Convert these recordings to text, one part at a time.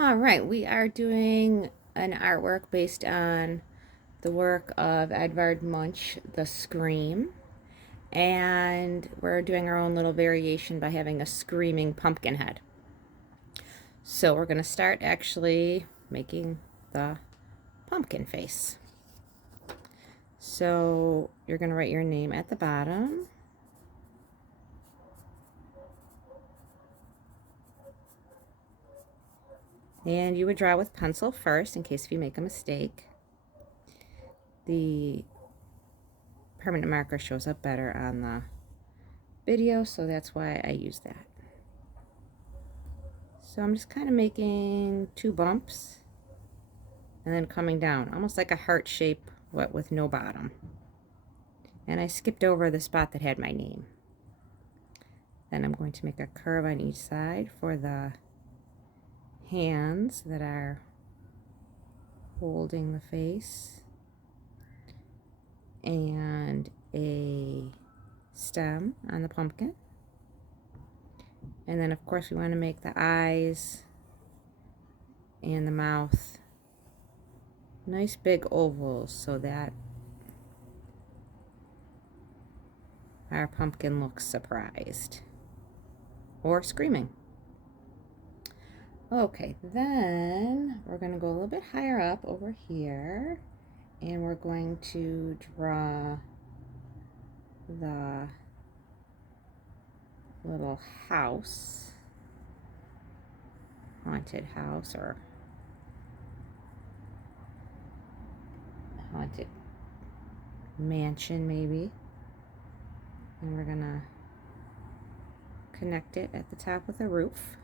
All right, we are doing an artwork based on the work of Edvard Munch, The Scream. And we're doing our own little variation by having a screaming pumpkin head. So we're going to start actually making the pumpkin face. So you're going to write your name at the bottom. And you would draw with pencil first in case if you make a mistake. The permanent marker shows up better on the video, so that's why I use that. So I'm just kind of making two bumps and then coming down, almost like a heart shape, but with no bottom. And I skipped over the spot that had my name. Then I'm going to make a curve on each side for the hands that are holding the face, and a stem on the pumpkin. And then of course we want to make the eyes and the mouth nice big ovals so that our pumpkin looks surprised or screaming. Okay, then we're going to go a little bit higher up over here, and we're going to draw the little house, haunted house or haunted mansion maybe. And we're going to connect it at the top with a roof.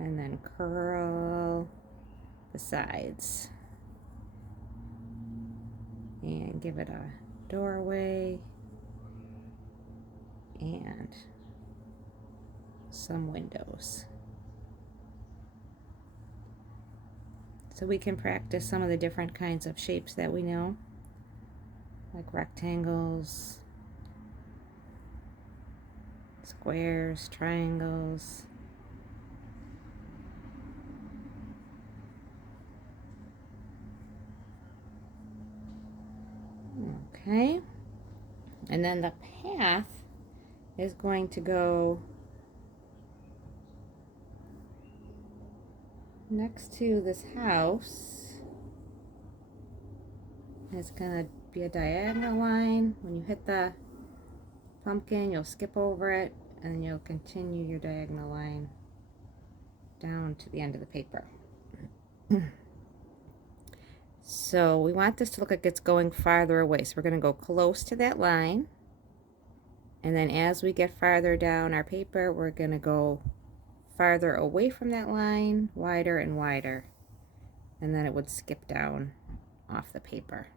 And then curl the sides and give it a doorway and some windows. So we can practice some of the different kinds of shapes that we know, like rectangles, squares, triangles. Okay, and then the path is going to go next to this house. It's going to be a diagonal line. When you hit the pumpkin, you'll skip over it, and then you'll continue your diagonal line down to the end of the paper. So we want this to look like it's going farther away. So we're going to go close to that line. And then as we get farther down our paper, we're going to go farther away from that line, wider and wider. And then it would skip down off the paper.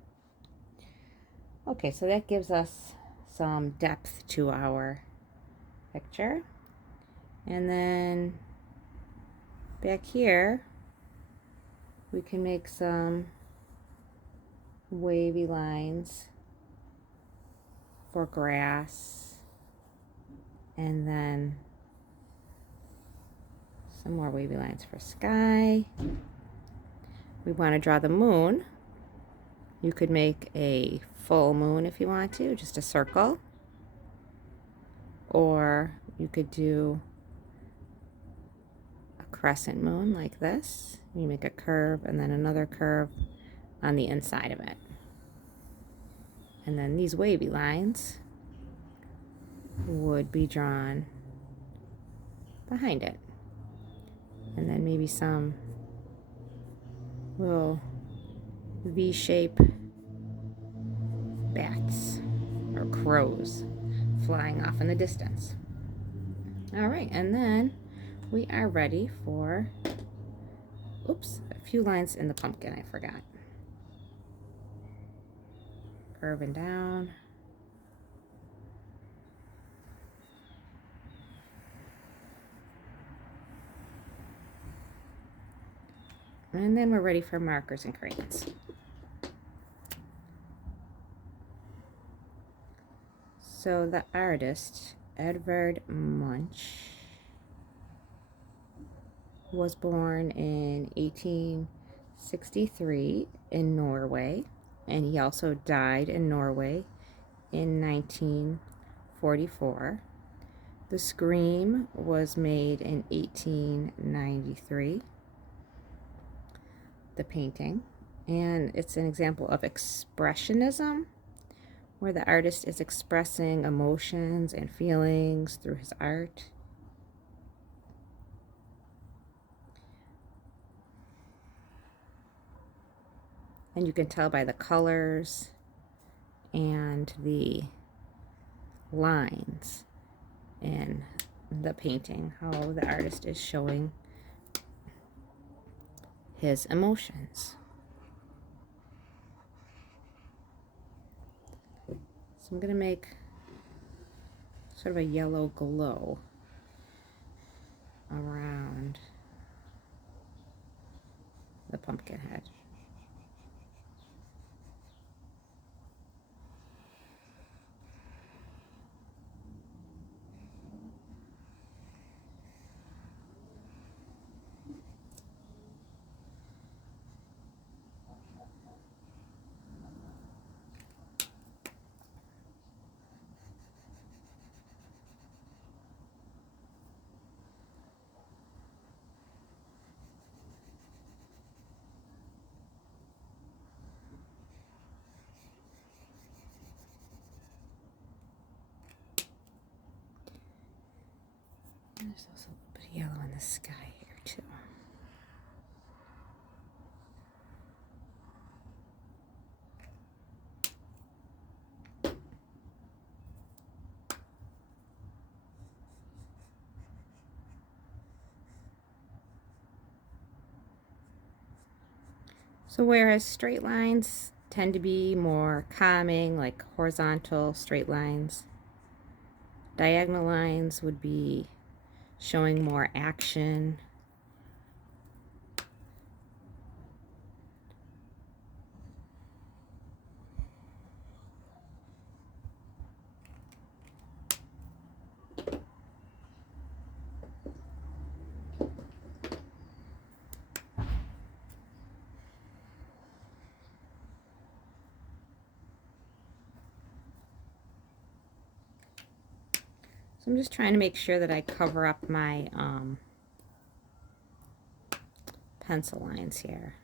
Okay, so that gives us some depth to our picture. And then back here, we can make some wavy lines for grass, and then some more wavy lines for sky. We want to draw the moon. You could make a full moon if you want to, just a circle, or you could do a crescent moon like this. You make a curve and then another curve on the inside of it. And then these wavy lines would be drawn behind it. And then maybe some little V-shape bats or crows flying off in the distance. All right, and then we are ready for, oops, a few lines in the pumpkin I forgot. Curving down. And then we're ready for markers and crayons. So the artist, Edvard Munch, was born in 1863 in Norway, and he also died in Norway in 1944. The Scream was made in 1893, the painting, and it's an example of expressionism, where the artist is expressing emotions and feelings through his art. And you can tell by the colors and the lines in the painting how the artist is showing his emotions. So I'm going to make sort of a yellow glow around the pumpkin head. There's also a little bit of yellow in the sky here too. So whereas straight lines tend to be more calming, like horizontal straight lines, diagonal lines would be showing more action. So I'm just trying to make sure that I cover up my pencil lines here.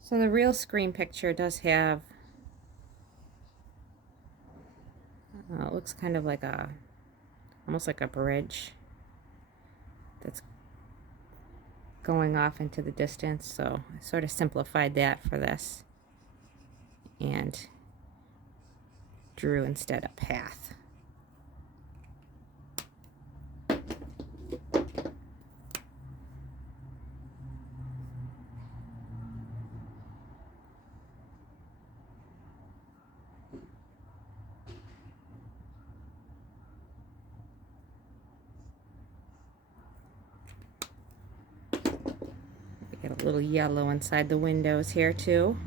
So the real Scream picture does have, it looks kind of like almost like a bridge that's going off into the distance. So I sort of simplified that for this and drew instead a path. Get a little yellow inside the windows here too.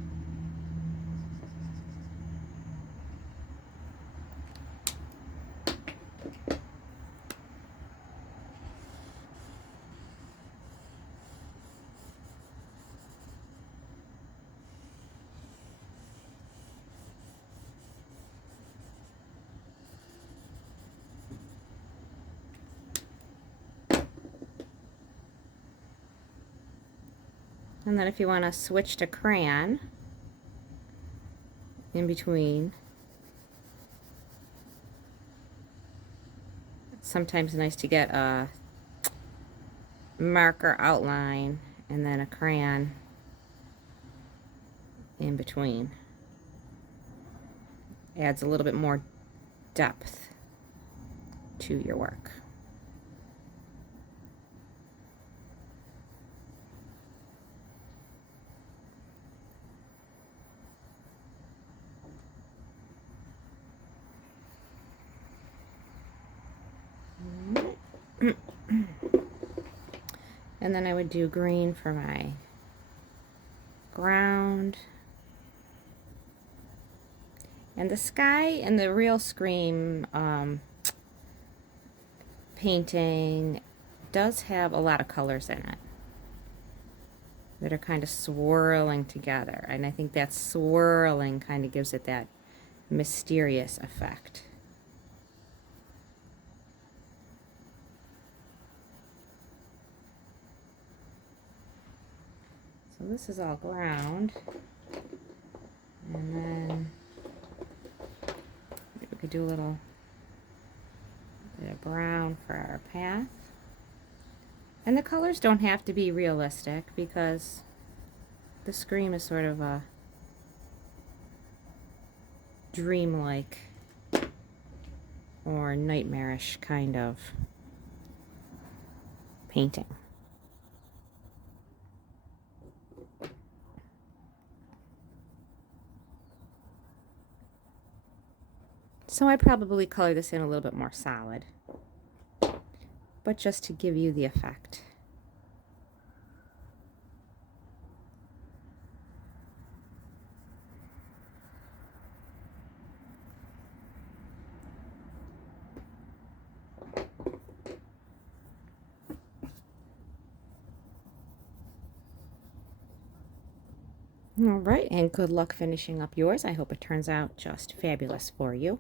And then if you want to switch to crayon in between, it's sometimes nice to get a marker outline and then a crayon in between. Adds a little bit more depth to your work. And then I would do green for my ground. And the sky in the real Scream painting does have a lot of colors in it that are kind of swirling together. And I think that swirling kind of gives it that mysterious effect. So this is all ground. And then we could do a little bit of brown for our path. And the colors don't have to be realistic because the Scream is sort of a dreamlike or nightmarish kind of painting. So I'd probably color this in a little bit more solid, but just to give you the effect. All right, and good luck finishing up yours. I hope it turns out just fabulous for you.